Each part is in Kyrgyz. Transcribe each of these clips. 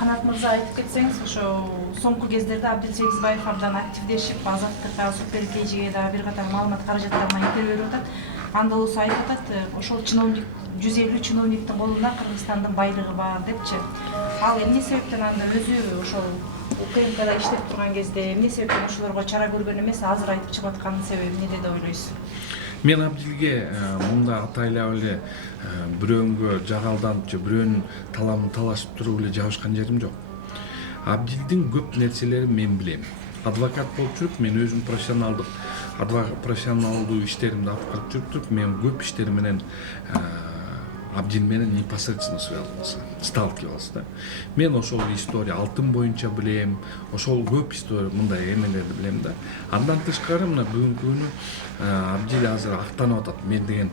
Канат мырза айтып кетсеңиз, ошо соңку кездерде Абдил Сегизбаев абдан активдешип, Азаттыкка, Суперкейжиге дагы бир катар маалымат каражаттарына интервью берип атат. Анда болсо айтып атат, ошол чиновник 150 чиновниктин колунда Кыргызстандын байлыгы бар депчи. Ал эмне себептен анда өзү ошол УКМКда иштеп турган кезде эмне себептен ошолорго чара көргөн эмес, азыр айтып чыгып атканын себеби эмнеде деп ойлойсуз? Мен Абдилге мында атайлап эле бирөөнгө жагалданып же бирөөнүн таламын талашып туруп эле жабышкан жерим жок. Абдилдин көп нерселерин мен билем. Адвокат болуп жүрүп, мен өзүм профессионалдуу иштеримди аткарып жүрүп туруп, мен көп иштери менен Абдил менен непосредственно сталкивался да. Мен ошол история алтын боюнча билем, ошол көп история мындай эмелерди билем да. Андан тышкары мына бүгүнкү күнү Абдил азыр актанып атат. Мен деген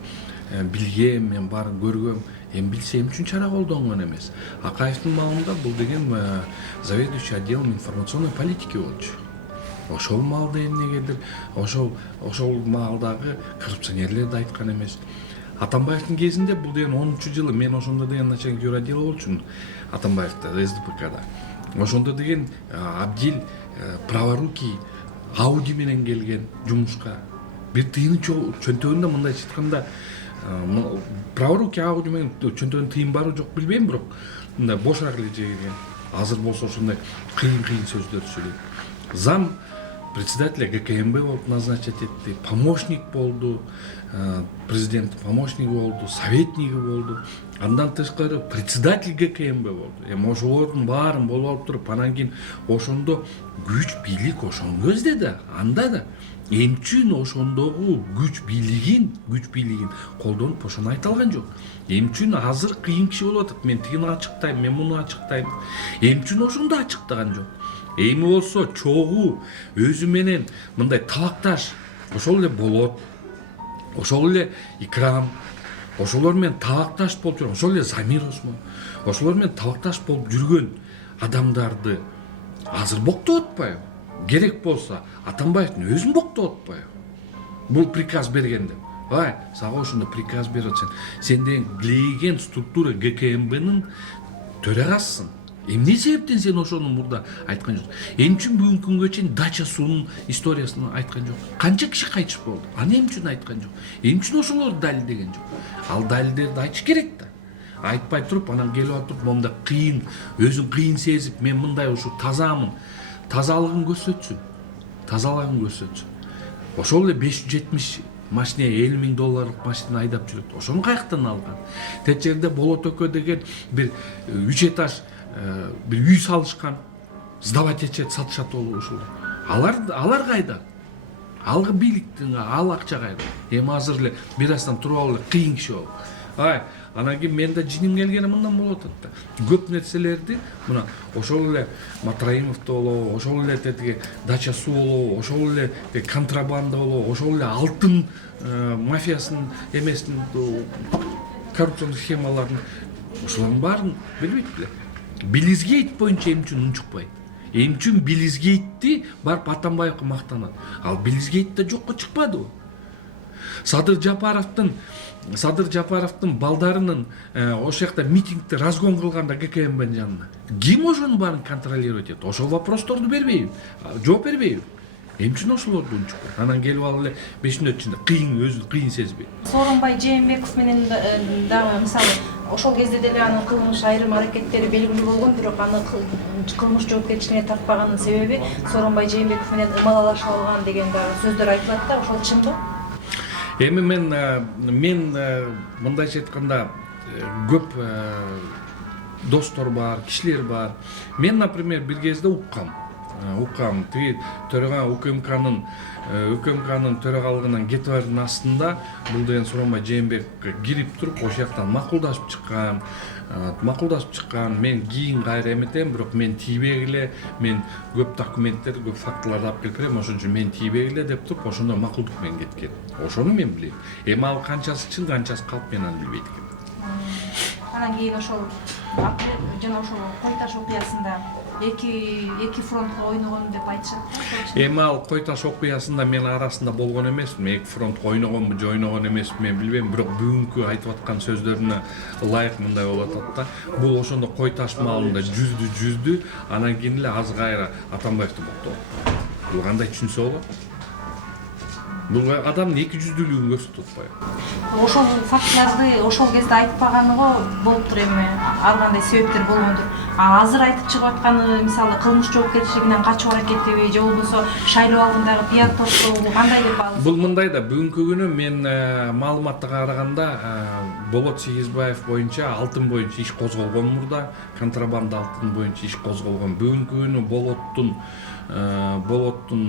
билгем, мен баарын көргөм. Эми билсем үчүн чара колдонгон эмес. Акаевдин маалында бул деген заведующий отделом информационной политики болчу. Ошол маалда эмнегедир, ошол маалдагы коррупционерлерди айткан эмес. Атамбаевдин кезинде бул деген 10-жылы мен ошондо деген начальник юротдела болчумун. Атамбаевда СДПКда. Ошондо деген Абдил праворукий Ауди менен келген жумушка. Бир тыйыны чөнтөгүндө мындай айтканда праворукий Ауди менен чөнтөгүндө тыйын барбы жок билбейм, бирок мындай бошоак эле жегилген. Азыр болсо ошондой кыйын сөздөрдү сүйлөйт. Зам председателя ГКМБ болуп назначать этти, помощник болду, президент помощниги болду, советниги болду. Андан тышкары председатель ГКМБ болду. Эми ошолордун баарын болуп алып туруп, анан кийин ошондо күч бийлик ошон көздөдө да, анда да. Эмчүн ошондогу күч бийлигин колдонуп ошону айта алган жок. Эмчүн азыр кыйын киши болуп атат. Мен тигини ачыктайм, мен муну ачыктайм. Эмчүн ошондо ачыктаган жок. Эми болсо чогуу өзү менен мындай табакташ ошол эле болот. Ошол эле Икрам, ошолор менен табакташ болуп жүргөн, ошол эле Замир Осмон, ошолор менен табакташ болуп жүргөн адамдарды азыр боктоп атпайбы? Керек болсо Атамбаевдин өзүн боктоп атпайбы? Бул приказ бергенде. Ай, сага ошондо приказ берип атсың. Сен деген билеген структура ГКМБнын төрагасысың. Эмне себептен сен ошону мурда айткан жок? Эмчүн бүгүнкү күнгө чейин дача суунун историясын айткан жок? Канча киши кайтыш болду? Аны эмчүн айткан жок? Эмчүн ошолорду далилдеген жок? Ал далилдерди айтыш керек да. Айтпай туруп, анан келип атып, монда кыйын, өзүн кыйын сезип, мен мындай ушу тазамын. Тазалыгын көрсөтсүн. Ошол эле 570 машина $50,000 машина айдап жүрөт. Ошону каяктан алган? Тет жерде Болот Өкө деген бир 3 этаж бир үй салышкан, сдавать этишет, сатышат ошол. Алар кайда? Алгы бийликтин ал акча кайда? Эми азыр эле бир астан туруп алып кыйын киши болуп. Ай, анан кийин мен да жиним келгени мындан болуп атат да. Көп нерселерди мына ошол эле Матраимовдо болобу, ошол эле тетиги дача суу болобу, ошол эле контрабанда болобу, ошол эле алтын мафиясынын эмесин коррупциондук схемаларын ошолордун баарын билбейт беле. Билизгейт боюнча эмчүн унчукпайт. Эмчүн Билизгейтти барып Атамбаевга мактанат. Ал Билизгейтте жокко чыкпадыбы? Садыр Жапаровдун балдарынын ошол жакта митингде разгон кылганда ГКМБнын жанына. Ким ошонун баарын контролировать этет? Ошол вопросторду бербейби? Жооп бербейби? Эмчүн ошолорду унчукпайт? Анан келип алып эле 5 мүнөт ичинде өзүн кыйын сезбейт. Сооронбай Жээнбеков менен дагы мисалы ошол кезде деле анын кылмыш айрым аракеттери белгилүү болгон, бирок аны кылмыш жоопкерчилигине тартпаганын себеби Сооронбай Жээнбеков менен ымалалашып алган деген дагы сөздөр айтылат да, ошол чынбы? Эми мен мындайча айтканда көп достор бар, кишилер бар. Мен, например, бир кезде уккам. Тиги төрөган УКМКнын төрагалыгынан кетип бардын астында бул деген Сооронбай Жээнбековго кирип туруп, ошол жактан макулдашып чыккан. Мен кийин кайра эметем, бирок мен тийбегиле, мен көп документтерди, көп фактыларды алып келип берем, ошон үчүн мен тийбегиле деп туруп, ошондо макулдук менен кеткен. Ошону мен билем. Эми ал канчасы чын, канчасы калп, мен аны билбейт экенмин. Анан кийин ошол жана ошол Кой таш окуясында эки фронтко ойногон деп айтышат да. Эми ал Кой таш окуясында мен арасында болгон эмесмин. Эки фронтко ойногонбу же ойногон эмесмин мен билбейм. Бирок бүгүнкү айтып аткан сөздөрүнө ылайык мындай болуп атат да. Бул ошондо Кой таш маалында жүздү, анан кийин эле азыр кайра Атамбаевди боктоп. Бул кандай түшүнсө болот? Бул адамдын эки жүздүүлүгүн көрсөтүп атпайбы? Ошол фактыларды ошол кезде айтпаганыга болуптур, эми ар кандай себептер болгондур. Азыр айтып чыгып атканы мисалы кылмыш жоопкерчилигинен качуу аракетиби же болбосо шайлоо алдындагы пиар топтогу кандай деп баалайсыз? Бул мындай да, бүгүнкү күнү мен маалыматка караганда Болот Сегизбаев боюнча алтын боюнча иш козголгон мурда, контрабанда алтын боюнча иш козголгон. Бүгүнкү күнү Болоттун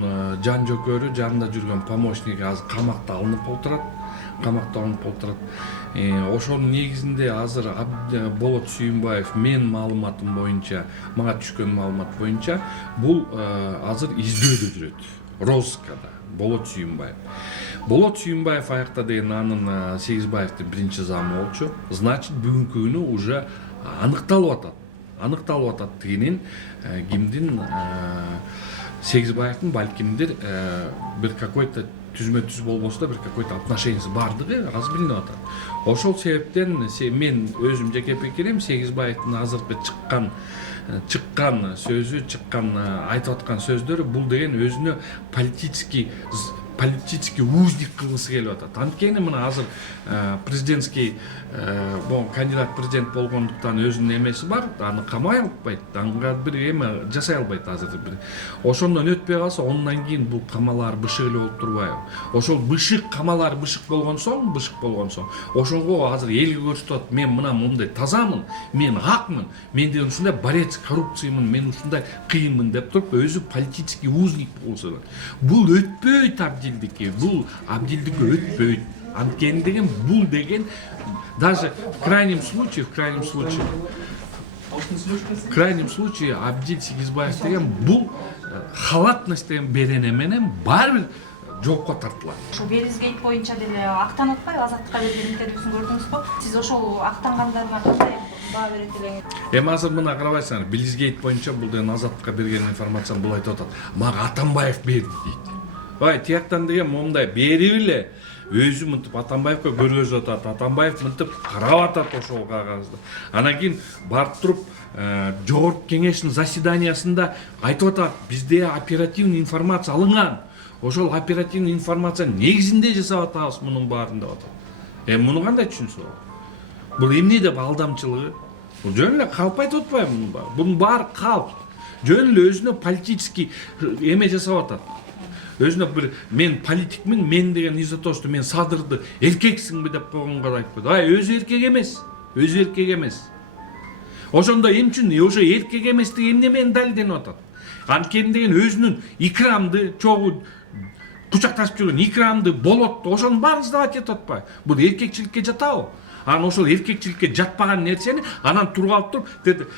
жан жөкөрү, жанында жүргөн помощниги азыр камакта алынып отурат. Ошонун негизинде азыр Болот Сүйүнбаев менин маалыматым боюнча, мага түшкөн маалымат боюнча бул азыр издөөдө жүрөт. Розыскада Болот Сүйүнбаев аякта деген анын Сегизбаевдин биринчи замы болчу. Значит, бүгүнкү күнү уже аныкталып атат дегенин кимдин Сегизбаевдин балкимдир бир какой-то түзмө-түз болбосо да бир какой-то отношениясы бардыгы азыр билинип атат. Ошол себептен мен өзүм жеке пикирим Сегизбаевдин азыркы чыккан сөзү, айтып аткан сөздөрү бул деген өзүнө политический узник кылгысы келип атат. Анткени мына азыр президентский кандидат президент болгондуктан өзүнүн эмеси бар, аны камай албайт, ага бир эме жасай албайт азыр бир. Ошондон өтпөй калса, ондан кийин бул камалар бышык эле болуп турбайбы? Ошол камалар бышык болгон соң, ошонго азыр элге көрсөтүп атат, мен мына мындай тазамын, мен акмын, мен деген ушундай борец коррупциямын, мен ушундай кыйынмын деп туруп өзү политический узник болсо. Бул өтпөйт Абдилдики, бул Абдилдики өтпөйт. Анткени деген бул деген даже в крайнем случае Абдил Сегизбаев деген бул халатность деген берене менен баары бир жоопко тартылат. Ошол Белизгейт боюнча деле актанып атпайбы? Азаттыкка берген интервьюсун көрдүңүзбү? Сиз ошол актангандарына кандай баа берет элеңиз? Эми азыр мына карабайсыңар, Белизгейт боюнча бул деген Азаттыкка берген информацияны бул айтып атат. Мага Атамбаев берди дейт. Тияктан деген мондай берип эле өзү мынтип Атамбаевге көргөзүп атат. Атамбаев мынтип карап атат ошол кагазды. Анан кийин барып туруп жогорку кеңештин заседаниясында айтып атат, бизде оперативный информация алынган. Ошол оперативный информациянын негизинде жасап атабыз мунун баарын деп атат. Эми муну кандай түшүнсө болот? Бул эмне деп алдамчылыгы? Бул жөн эле калп айтып атпайбы мунун баары? Бунун баары калп. Жөн эле өзүнө политический эме жасап атат. Өзүнө бир мен политикмин, мен деген из-за того, что мен садырды эркексиңби деп койгонго да айтпайт. Өзү эркек эмес. Ошондо эмне үчүн ошо эркек эместиги эмне менен далилденип атат? Анткени деген өзүнүн икрамды, чогуу кучакташып жүргөн икрамды, болотту, ошонун баарын издавать этип атпайбы? Бул эркекчиликке жатабы? Анан ошол эркекчиликке жатпаган нерсени анан туруп алып туруп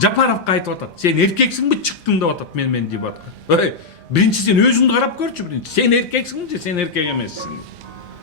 Жапаровго айтып атат. Сен эркексиңби, чыктың деп атат менен деп атат. Биринчи сен өзүңдү карап көрчү, биринчи. Сен эркексиңби же сен эркек эмессиң?